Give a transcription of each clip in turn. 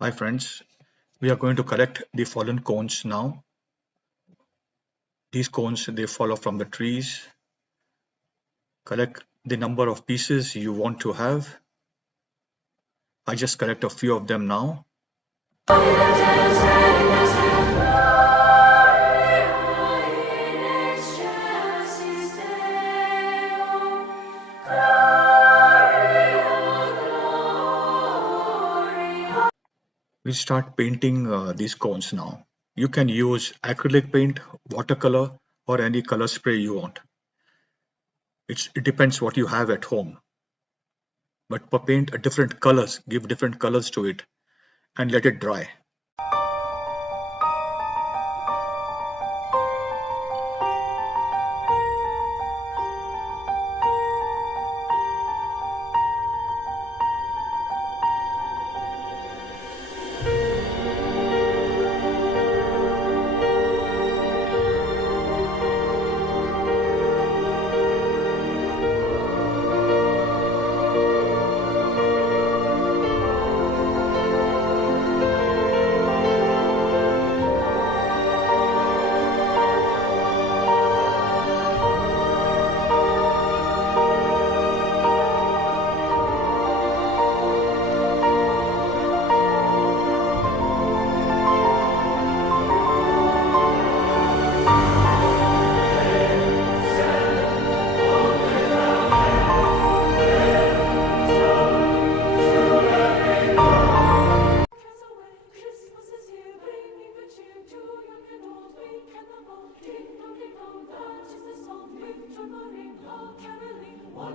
Hi friends, we are going to collect the fallen cones now. These cones, they fall from the trees. Collect the number of pieces you want to have. I just collect a few of them now. We start painting these cones now. You can use acrylic paint, watercolor, or any color spray you want. It depends what you have at home. But paint different colors, give different colors to it, and let it dry.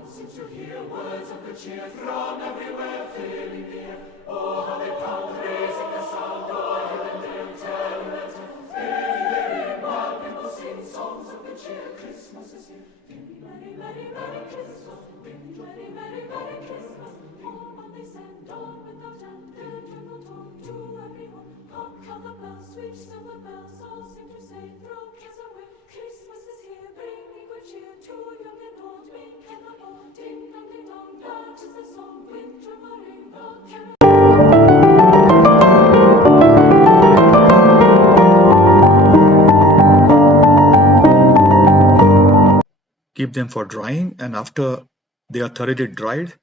Seems to hear words of good cheer from everywhere filling the air. Oh, how they pound, raising the sound, o'er hill and dale, telling the tale. Hey, hey, while people sing songs of good cheer, Christmas is here. Merry, merry, merry Christmas. Merry, merry, merry Christmas. All what they send on without end, their joyful tone to everyone. Hark how the bells, sweet silver bells, all seem to say, throw cares away. Christmas is here, bringing good cheer to young and old, meek and the bold. Ding dong, ding dong, that is the song with joyful ring, the carol. Keep them for drying, and after they are thoroughly dried,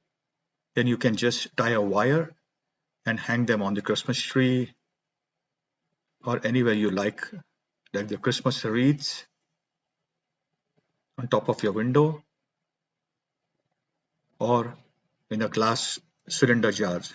then you can just tie a wire and hang them on the Christmas tree or anywhere you like the Christmas wreaths on top of your window or in a glass cylinder jars.